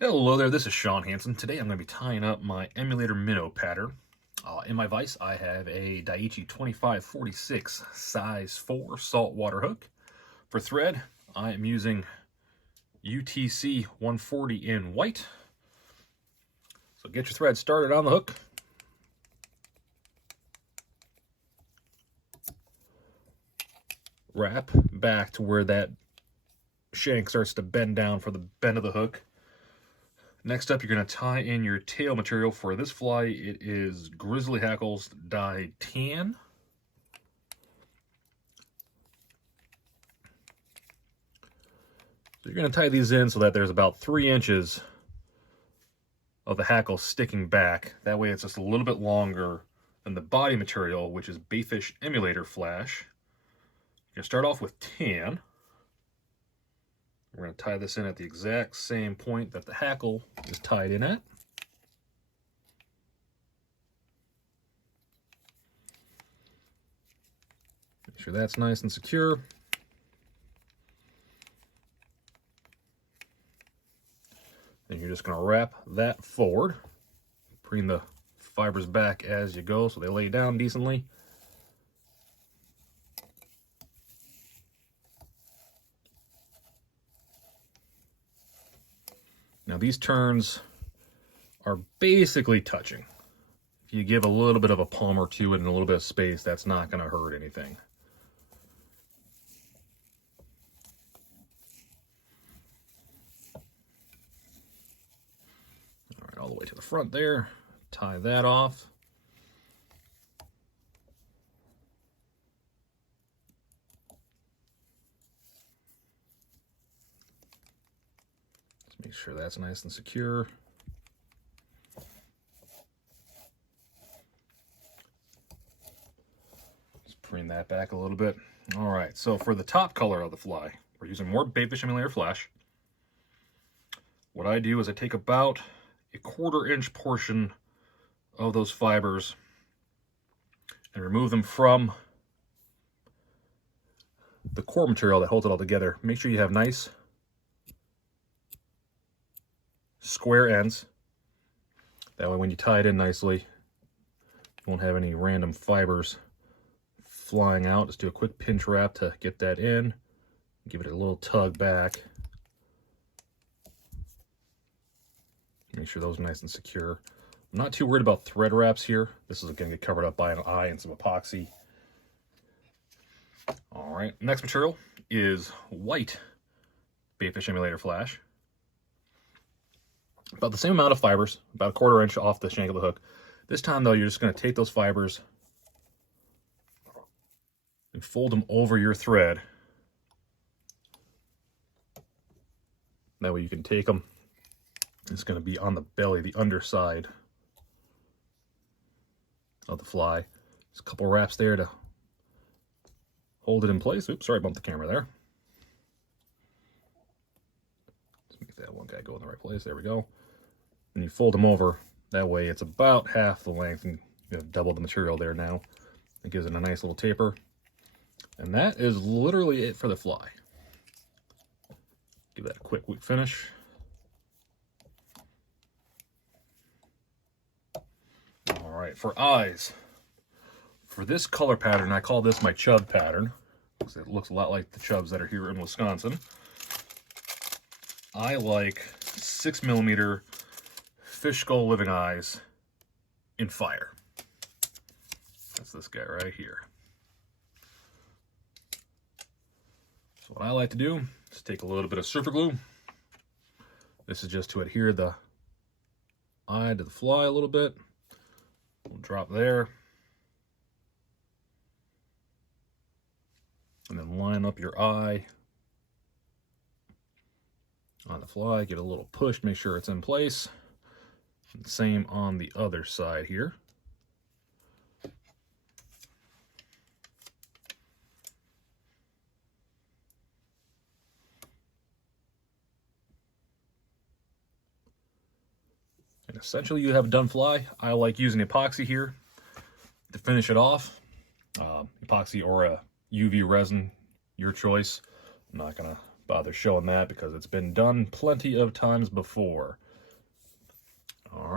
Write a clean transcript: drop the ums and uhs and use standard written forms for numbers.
Hello there, this is Sean Hansen. Today I'm going to be tying up my Emulator Minnow pattern. In my vise I have a Daiichi 2546 size 4 saltwater hook. For thread I am using UTC 140 in white. So get your thread started on the hook. Wrap back to where that shank starts to bend down for the bend of the hook. Next up, you're going to tie in your tail material. For this fly, it is Grizzly Hackles dye tan. So you're going to tie these in so that there's about 3 inches of the hackle sticking back. That way it's just a little bit longer than the body material, which is Baitfish Emulator Flash. You're going to start off with tan. We're going to tie this in at the exact same point that the hackle is tied in at. Make sure that's nice and secure. Then you're just going to wrap that forward. Bring the fibers back as you go so they lay down decently. Now these turns are basically touching. If you give a little bit of a palm or two and a little bit of space, that's not going to hurt anything. All right, all the way to the front there. Tie that off. Make sure that's nice and secure. Just bring that back a little bit. All right, so for the top color of the fly, we're using more Baitfish Emulator Flash. What I do is I take about a 1/4 inch portion of those fibers and remove them from the core material that holds it all together. Make sure you have nice square ends. That way when you tie it in nicely, you won't have any random fibers flying out. Just do a quick pinch wrap to get that in. Give it a little tug back. Make sure those are nice and secure. I'm not too worried about thread wraps here. This is going to get covered up by an eye and some epoxy. All right, next material is white Baitfish Emulator Flash. About the same amount of fibers, about a 1/4 inch off the shank of the hook. This time though, you're just going to take those fibers and fold them over your thread. That way you can take them. It's going to be on the belly, the underside of the fly. Just a couple wraps there to hold it in place. Oops, sorry, I bumped the camera there. Let's make that one guy go in the right place. There we go. And you fold them over. That way it's about half the length, and you have double the material there now. It gives it a nice little taper. And that is literally it for the fly. Give that a quick finish. All right, for eyes. For this color pattern, I call this my chub pattern, because it looks a lot like the chubs that are here in Wisconsin. I like 6mm fish skull living eyes in fire. That's this guy right here. So what I like to do is take a little bit of super glue. This is just to adhere the eye to the fly a little bit. We'll drop there. And then line up your eye on the fly. Give it a little push, make sure it's in place. And same on the other side here. And essentially you have a done fly. I like using epoxy here to finish it off. Epoxy or a UV resin, your choice. I'm not gonna bother showing that because it's been done plenty of times before.